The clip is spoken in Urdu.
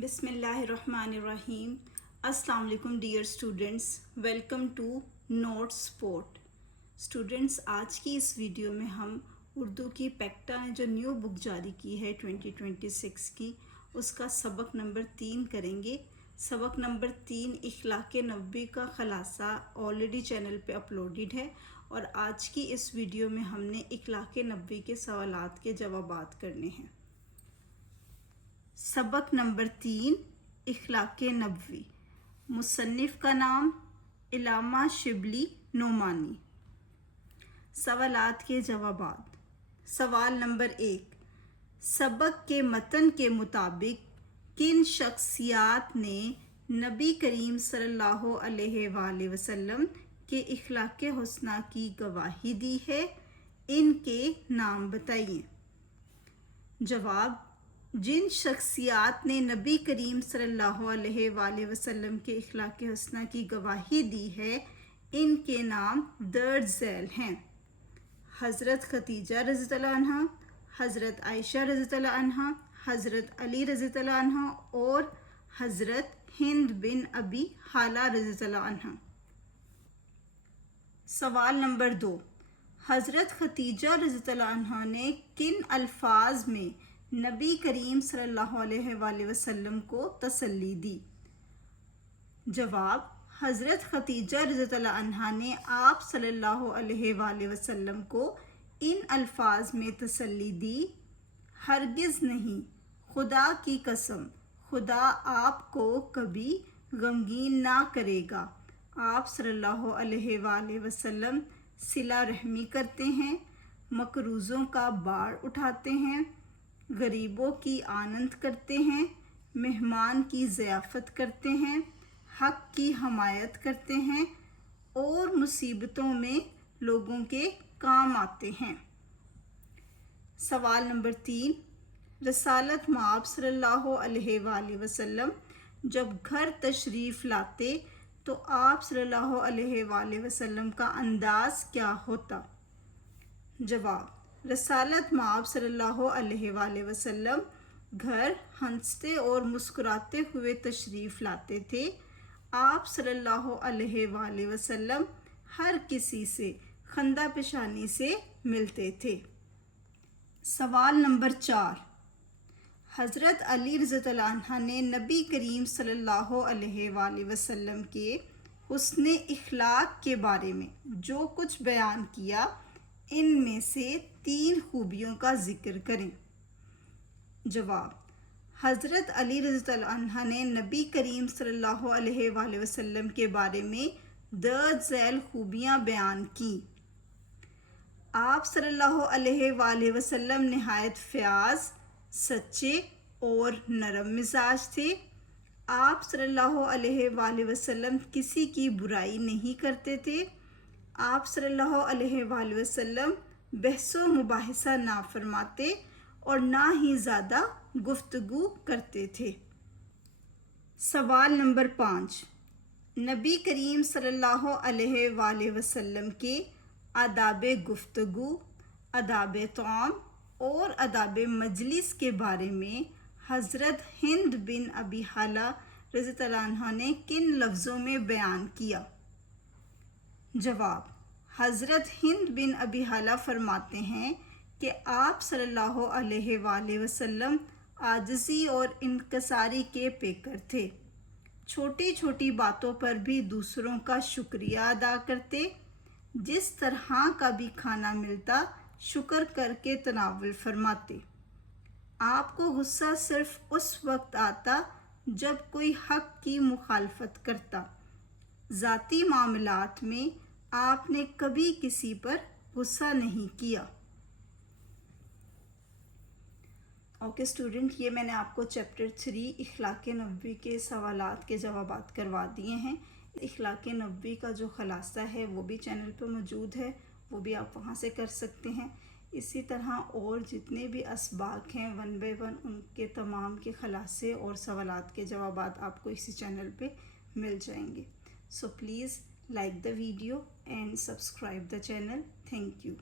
بسم اللہ الرحمن الرحیم۔ السلام علیکم dear students, welcome to note support. Students, آج کی اس ویڈیو میں ہم اردو کی پیکٹا نے جو نیو بک جاری کی ہے 2026 کی، اس کا سبق نمبر 3 کریں گے۔ سبق نمبر 3 اخلاق نبوی کا خلاصہ آلریڈی چینل پہ اپلوڈڈ ہے، اور آج کی اس ویڈیو میں ہم نے اخلاق نبوی کے سوالات کے جوابات کرنے ہیں۔ سبق نمبر 3 اخلاق نبوی۔ مصنف کا نام علامہ شبلی نعمانی۔ سوالات کے جوابات۔ سوال نمبر 1، سبق کے متن کے مطابق کن شخصیات نے نبی کریم صلی اللہ علیہ وآلہ وسلم کے اخلاق حسنہ کی گواہی دی ہے؟ ان کے نام بتائیے۔ جواب: جن شخصیات نے نبی کریم صلی اللہ علیہ وآلہ وسلم کے اخلاق حسنہ کی گواہی دی ہے، ان کے نام درج ذیل ہیں: حضرت خدیجہ رضی اللہ عنہا، حضرت عائشہ رضی اللہ عنہا، حضرت علی رضی اللہ عنہ اور حضرت ہند بن ابی حالہ رضی اللہ عنہ۔ سوال نمبر 2، حضرت خدیجہ رضی اللہ عنہ نے کن الفاظ میں نبی کریم صلی اللہ علیہ وآلہ وسلم کو تسلی دی؟ جواب: حضرت خدیجہ رضی اللہ عنہا نے آپ صلی اللہ علیہ وآلہ وسلم کو ان الفاظ میں تسلی دی: ہرگز نہیں، خدا کی قسم، خدا آپ کو کبھی غمگین نہ کرے گا۔ آپ صلی اللہ علیہ وآلہ وسلم صلہ رحمی کرتے ہیں، مقروضوں کا بار اٹھاتے ہیں، غریبوں کی آنت کرتے ہیں، مہمان کی ضیافت کرتے ہیں، حق کی حمایت کرتے ہیں اور مصیبتوں میں لوگوں کے کام آتے ہیں۔ سوال نمبر 3، رسالت مآب صلی اللہ علیہ وآلہ وسلم جب گھر تشریف لاتے تو آپ صلی اللہ علیہ وآلہ وسلم کا انداز کیا ہوتا؟ جواب: رسالت مآب صلی اللہ علیہ وآلہ وسلم گھر ہنستے اور مسکراتے ہوئے تشریف لاتے تھے۔ آپ صلی اللہ علیہ وآلہ وسلم ہر کسی سے خندہ پیشانی سے ملتے تھے۔ سوال نمبر 4، حضرت علی رضی اللہ عنہ نے نبی کریم صلی اللہ علیہ وآلہ وسلم کے حسن اخلاق کے بارے میں جو کچھ بیان کیا، ان میں سے 3 خوبیوں کا ذکر کریں۔ جواب: حضرت علی رضی اللہ عنہ نے نبی کریم صلی اللہ علیہ وآلہ وسلم کے بارے میں درج ذیل خوبیاں بیان کی۔ آپ صلی اللہ علیہ وآلہ وسلم نہایت فیاض، سچے اور نرم مزاج تھے۔ آپ صلی اللہ علیہ وآلہ وسلم کسی کی برائی نہیں کرتے تھے۔ آپ صلی اللہ علیہ وآلہ وسلم بحث و مباحثہ نہ فرماتے اور نہ ہی زیادہ گفتگو کرتے تھے۔ سوال نمبر 5، نبی کریم صلی اللہ علیہ وآلہ وسلم کے آداب گفتگو، آداب طعام اور آداب مجلس کے بارے میں حضرت ہند بن ابی حالہ رضی اللہ عنہ نے کن لفظوں میں بیان کیا؟ جواب: حضرت ہند بن ابی حالہ فرماتے ہیں کہ آپ صلی اللہ علیہ وآلہ وسلم عاجزی اور انکساری کے پیکر تھے۔ چھوٹی چھوٹی باتوں پر بھی دوسروں کا شکریہ ادا کرتے۔ جس طرح کا بھی کھانا ملتا شکر کر کے تناول فرماتے۔ آپ کو غصہ صرف اس وقت آتا جب کوئی حق کی مخالفت کرتا۔ ذاتی معاملات میں آپ نے کبھی کسی پر غصہ نہیں کیا۔ اوکے اسٹوڈنٹ، یہ میں نے آپ کو چیپٹر 3 اخلاق نبوی کے سوالات کے جوابات کروا دیے ہیں۔ اخلاق نبوی کا جو خلاصہ ہے وہ بھی چینل پہ موجود ہے، وہ بھی آپ وہاں سے کر سکتے ہیں۔ اسی طرح اور جتنے بھی اسباق ہیں 1 بائی 1 ان کے تمام کے خلاصے اور سوالات کے جوابات آپ کو اسی چینل پہ مل جائیں گے۔ So please like the video and subscribe the channel. Thank you.